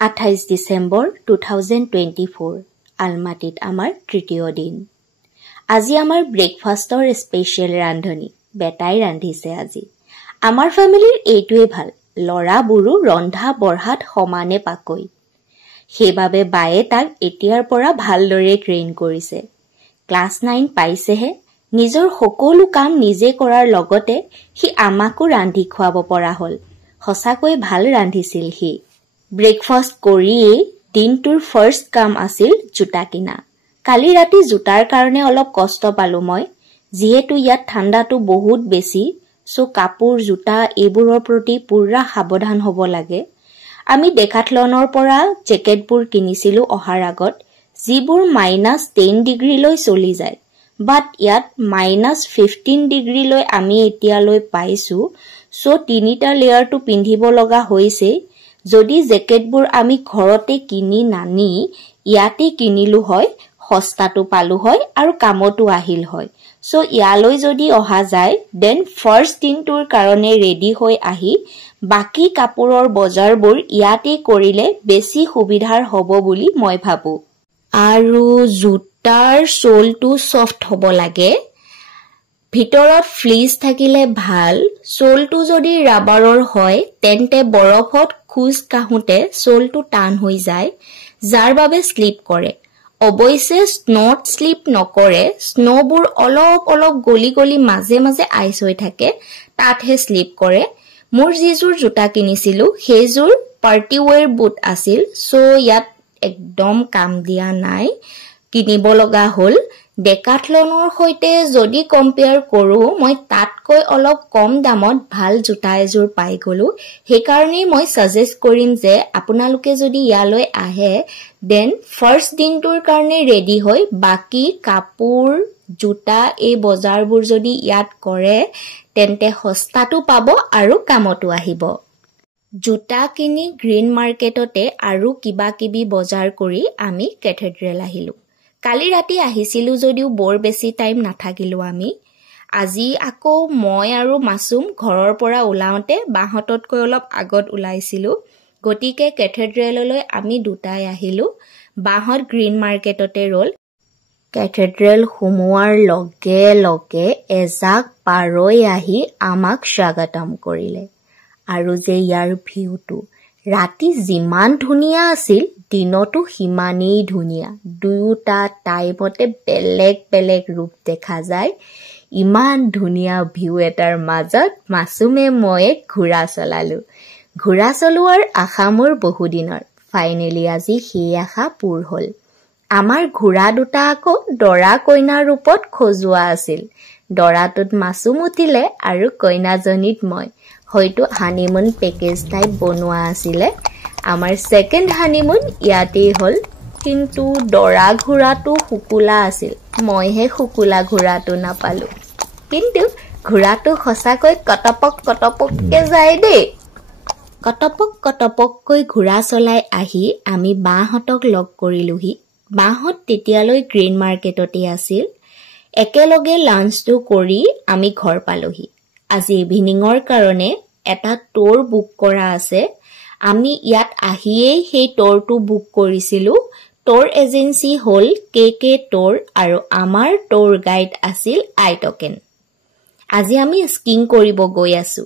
28 ডিসেম্বৰ 2024 আলমাটিত আমাৰ তৃতীয় দিন। আজি আমাৰ ব্ৰেকফাষ্টৰ স্পেশাল ৰান্ধনি বেটাই ৰান্ধিছে আজি। আমাৰ ফ্যামিলিৰ এইটোৱে ভাল, লৰা বুৰু ৰন্ধা বঢ়াত সমানে পাকৈ। সেইবাবে বায়ে তাক এতিয়াৰ পৰা ভালদৰে ট্ৰেইন কৰিছে। ক্লাছ 9 পাইছেহে, নিজৰ সকলো কাম নিজে কৰাৰ লগতে সি আমাকো ৰান্ধি খুৱাব পৰা হল। সঁচাকৈ ভাল ৰান্ধিছিল সি। ব্ৰেকফাষ্ট কৰিয়েই দিনটোৰ ফাৰ্ষ্ট কাম আছিল জোতা কিনা। কালি ৰাতি জোতাৰ কাৰণে অলপ কষ্ট পালো মই, যিহেতু ইয়াত ঠাণ্ডাটো বহুত বেছি, সো কাপোৰ জোতা এইবোৰৰ প্ৰতি পুৰা সাৱধান হ'ব লাগে। আমি ডেকাথলনৰ পৰা জেকেটবোৰ কিনিছিলো অহাৰ আগত, যিবোৰ -10 ডিগ্ৰীলৈ চলি যায়, বাট ইয়াত -15 ডিগ্ৰীলৈ আমি এতিয়ালৈ পাইছো, সো 3টা লেয়াৰটো পিন্ধিব লগা হৈছে। যদি জেকেটবোৰ আমি ঘৰতে কিনি নানি ইয়াতে কিনিলো হয়, সস্তাটো পালো হয় আৰু কামতো আহিল হয়। সো ইয়ালৈ যদি অহা যায়, দেন ফাৰ্ষ্ট দিনটোৰ কাৰণে ৰেডি হৈ আহি বাকি কাপোৰৰ বজাৰবোৰ ইয়াতে কৰিলে বেছি সুবিধাৰ হ'ব বুলি মই ভাবো। আৰু জোতাৰ সোলটো সফ্ট হ'ব লাগে, ভিতৰত ফ্লিজ থাকিলে ভাল। সোলটো যদি ৰাবাৰৰ হয় তেন্তে বৰফত খোজ কাঢ়োতে সোলটো টান হৈ যায়, যাৰ বাবে স্লিপ কৰে। অৱশ্যে স্নোত স্লিপ নকৰে, স্নোবোৰ অলপ অলপ গলি গলি মাজে মাজে আইচ হৈ থাকে, তাতহে স্লিপ কৰে। মোৰ যিযোৰ জোতা কিনিছিলো সেইযোৰ পাৰ্টি ৱেৰ বুট আছিল, সো ইয়াত একদম কাম দিয়া নাই, কিনিব লগা হ'ল। ডেকাথলনৰ সৈতে যদি কম্পেয়াৰ কৰো, মই তাতকৈ অলপ কম দামত ভাল জোতা এযোৰ পাই গলো। সেইকাৰণেই মই সাজেষ্ট কৰিম যে আপোনালোকে যদি ইয়ালৈ আহে, দেন ফাৰ্ষ্ট দিনটোৰ কাৰণে ৰেডি হৈ বাকি কাপোৰ জোতা এই বজাৰবোৰ যদি ইয়াত কৰে, তেন্তে সস্তাটো পাব আৰু কামতো আহিব। জোতা কিনি গ্ৰীণ মাৰ্কেটতে আৰু কিবা কিবি বজাৰ কৰি আমি কেথেড্ৰেল আহিলো। কালি ৰাতি আহিছিলো যদিও বৰ বেছি টাইম নাথাকিলো আমি। আজি আকৌ মই আৰু মাছুম ঘৰৰ পৰা ওলাওতে বাহঁততকৈ অলপ আগত ওলাইছিলো, গতিকে কেথেড্ৰেললৈ আমি দুটাই আহিলো। বাহঁত গ্ৰীণ মাৰ্কেটতে ৰল। কেথেড্ৰেল সোমোৱাৰ লগে লগে এজাক পাৰৈ আহি আমাক স্বাগতম কৰিলে। আৰু যে ইয়াৰ ভিউটো ৰাতি যিমান ধুনীয়া আছিল, দিনতো সিমানেই ধুনীয়া। দুয়োটা টাইমতে বেলেগ বেলেগ ৰূপ দেখা যায়। ইমান ধুনীয়া ভিউ এটাৰ মাজত মাছুমে ময়ে ঘোঁৰা চলালো। ঘোঁৰা চলোৱাৰ আশা মোৰ বহুদিনৰ, ফাইনেলি আজি সেই আশা পূৰ হ'ল। আমাৰ ঘোঁৰা দুটা আকৌ দৰা কইনাৰ ৰূপত সজোৱা আছিল। দৰাটোত মাছুম উঠিলে আৰু কইনাজনীত মই। হয়তো হানিমুন পেকেজ টাইপ বনোৱা আছিলে। আমাৰ ছেকেণ্ড হানিমুন ইয়াতেই হ'ল, কিন্তু দৰা ঘোঁৰাটো শুকুলা আছিল, মইহে শুকুলা ঘোঁৰাটো নাপালো। কিন্তু ঘোঁৰাটো সঁচাকৈ কটপক কটপককে যায় দেই। কটপক কটপককৈ ঘোঁৰা চলাই আহি আমি বাহঁতক লগ কৰিলোহি। বাহঁত তেতিয়ালৈ গ্ৰীণ মাৰ্কেটতে আছিল। একেলগে লাঞ্চটো কৰি আমি ঘৰ পালোহি। আজি ইভিনিঙৰ কাৰণে এটা ট'ৰ বুক কৰা আছে। আমি ইয়াত আহিয়েই সেই ট'ৰটো বুক কৰিছিলো। ট'ৰ এজেঞ্চি হ'ল KK ট'ৰ আৰু আমাৰ ট'ৰ গাইড আছিল আইটকেন। আজি আমি স্কিং কৰিব গৈ আছো।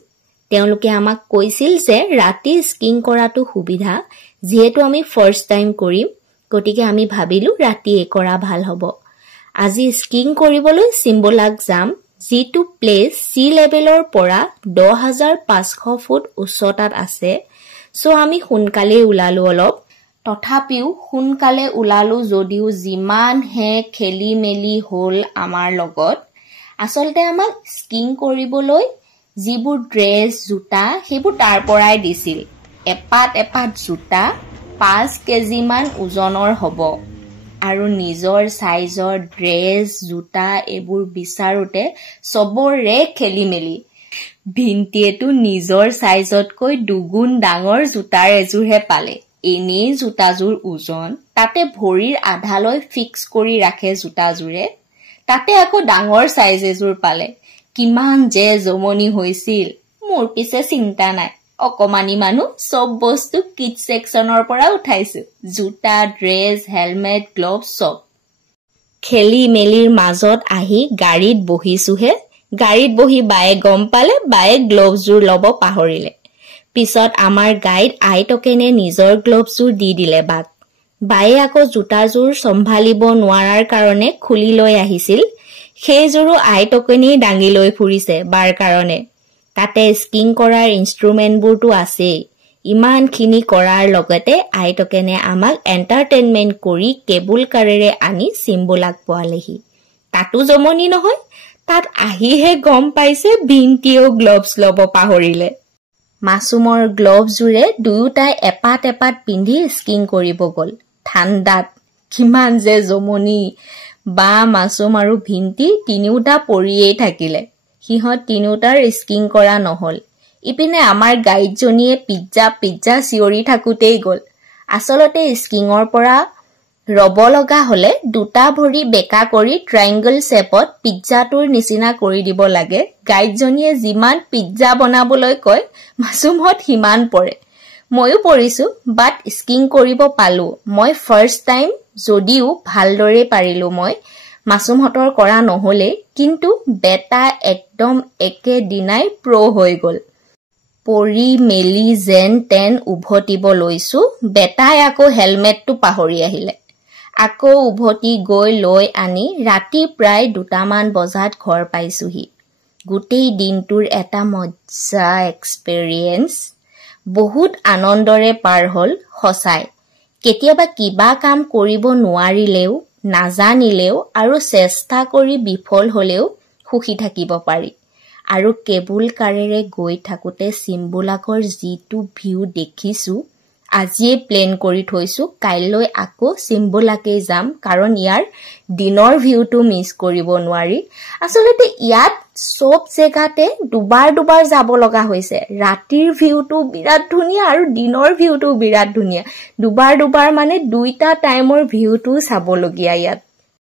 তেওঁলোকে আমাক কৈছিল যে ৰাতি স্কিং কৰাটো সুবিধা, যিহেতু আমি ফাৰ্ষ্ট টাইম কৰিম, গতিকে আমি ভাবিলো ৰাতিয়ে কৰা ভাল হ'ব। আজি স্কিং কৰিবলৈ চিম্বলাক যাম, যিটো প্লেচ সি লেভেলৰ পৰা 10,500 ফুট উচ্চতাত আছে। সো আমি সোনকালে ওলালো অলপ। তথাপিও সোনকালে ওলালো যদিও যিমানহে খেলি মেলি হ'ল আমাৰ লগত। আচলতে আমাক স্কিং কৰিবলৈ যিবোৰ ড্ৰেছ জোতা সেইবোৰ তাৰ পৰাই দিছিল। এপাত এপাত জোতা 5 কেজিমান ওজনৰ হ'ব, আৰু নিজৰ চাইজৰ ড্ৰেছ জোতা এইবোৰ বিচাৰোতে চবৰে খেলি মেলি। ভিন্টিয়েতো নিজৰ চাইজতকৈ দুগুণ ডাঙৰ জোতাৰ এযোৰহে পালে। এনেই জোতাযোৰ ওজন, তাতে ভৰিৰ আধালৈ ফিক্স কৰি ৰাখে জোতাযোৰে, তাতে আকৌ ডাঙৰ চাইজ এযোৰ পালে। কিমান যে জমনি হৈছিল। মোৰ পিছে চিন্তা নাই, অকমানি মানুহ সব বস্তু কিড সেকশনৰ পৰা উঠাইছো জুতা ড্ৰেছ হেলমেট গ্লোভছ সব খেলি মেলিৰ মাজত আহি গাড়ীত বহিছোহে গাড়ীত বহি বায়ে গম পালে বায়ে গ্লোভছজোৰ ল'ব পাহৰিলে পিছত আমাৰ গাইড আইটকেনে নিজৰ গ্লোভছজোৰ দি দিলে বাক বায়ে আকৌ জোতাজোৰ সম্ভালিব নোৱাৰাৰ কাৰণে খুলি লৈ আহিছিল সেইজোৰো আইটকেনেই দাঙি লৈ ফুৰিছে বাৰ কাৰণে তাতে স্কিং কৰাৰ ইনষ্ট্ৰুমেণ্টবোৰটো আছে ইমানখিনি কৰাৰ লগতে আইটকেনে আমাক এণ্টাৰটেইনমেণ্ট কৰি কেবুল কাৰেৰে আনি চিম্বুলাক পোৱালেহি তাতো জমনি নহয় তাত আহিহে গম পাইছে ভিন্তিও গ্লোভছ ল'ব পাহৰিলে মাছুমৰ গ্লোভছজোৰে দুয়োটাই এপাত এপাত পিন্ধি স্কিং কৰিব গ'ল ঠাণ্ডাত কিমান যে জমনি বা মাছুম আৰু ভিন্তি তিনিওটা পৰিয়েই থাকিলে সিহঁত তিনিওটাৰ স্কিং কৰা নহল ইপিনে আমাৰ গাইডজনীয়ে পিজ্জা চিঞৰি থাকোতেই গ'ল আচলতে স্কিঙৰ পৰা ৰব লগা হলে দুটা ভৰি বেকা কৰি ট্ৰায়াঙ্গল শেপত পিজ্জাটোৰ নিচিনা কৰি দিব লাগে গাইডজনীয়ে যিমান পিজ্জা বনাবলৈ কয় মাছুমহত সিমান পৰে ময়ো পৰিছো বাট স্কিং কৰিব পালো মই ফাৰ্ষ্ট টাইম যদিও ভালদৰে পাৰিলো মই মাছুমহতৰ কৰা নহলে কিন্তু বেটা একদম একে দিনাই প্ৰ হৈ গল পৰি মেলি যেন তেন উভতিব লৈছো বেটাই আকৌ হেলমেটটো পাহৰি আহিলে আকৌ উভতি গৈ লৈ আনি ৰাতি প্ৰায় 2টামান বজাত ঘৰ পাইছোহি গোটেই দিনটোৰ এটা মজা এক্সপেৰিয়েন্স বহুত আনন্দৰে পাৰ হল সঁচাই কেতিয়াবা কিবা কাম কৰিব নোৱাৰিলেও নাজানিলেও আৰু চেষ্টা কৰি বিফল হলেও সুখী থাকিব পাৰি আৰু কেবুল কাৰেৰে গৈ থাকোতে চিম্বুলাকৰ যিটো ভিউ দেখিছো আজিয়ে প্লেন কৰি থৈছো কাইলৈ আকৌ চিম্বুলাকে যাম কাৰণ ইয়াৰ দিনৰ ভিউটো মিছ কৰিব নোৱাৰি আচলতে ইয়াত সব জেগাতে দুবাৰ যাব লগা হৈছে ৰাতিৰ ভিউটো বিৰাট ধুনীয়া আৰু দিনৰ ভিউটো বিৰাট ধুনীয়া দুবাৰ মানে দুইটা টাইমৰ ভিউটো চাবলগীয়া ইয়াত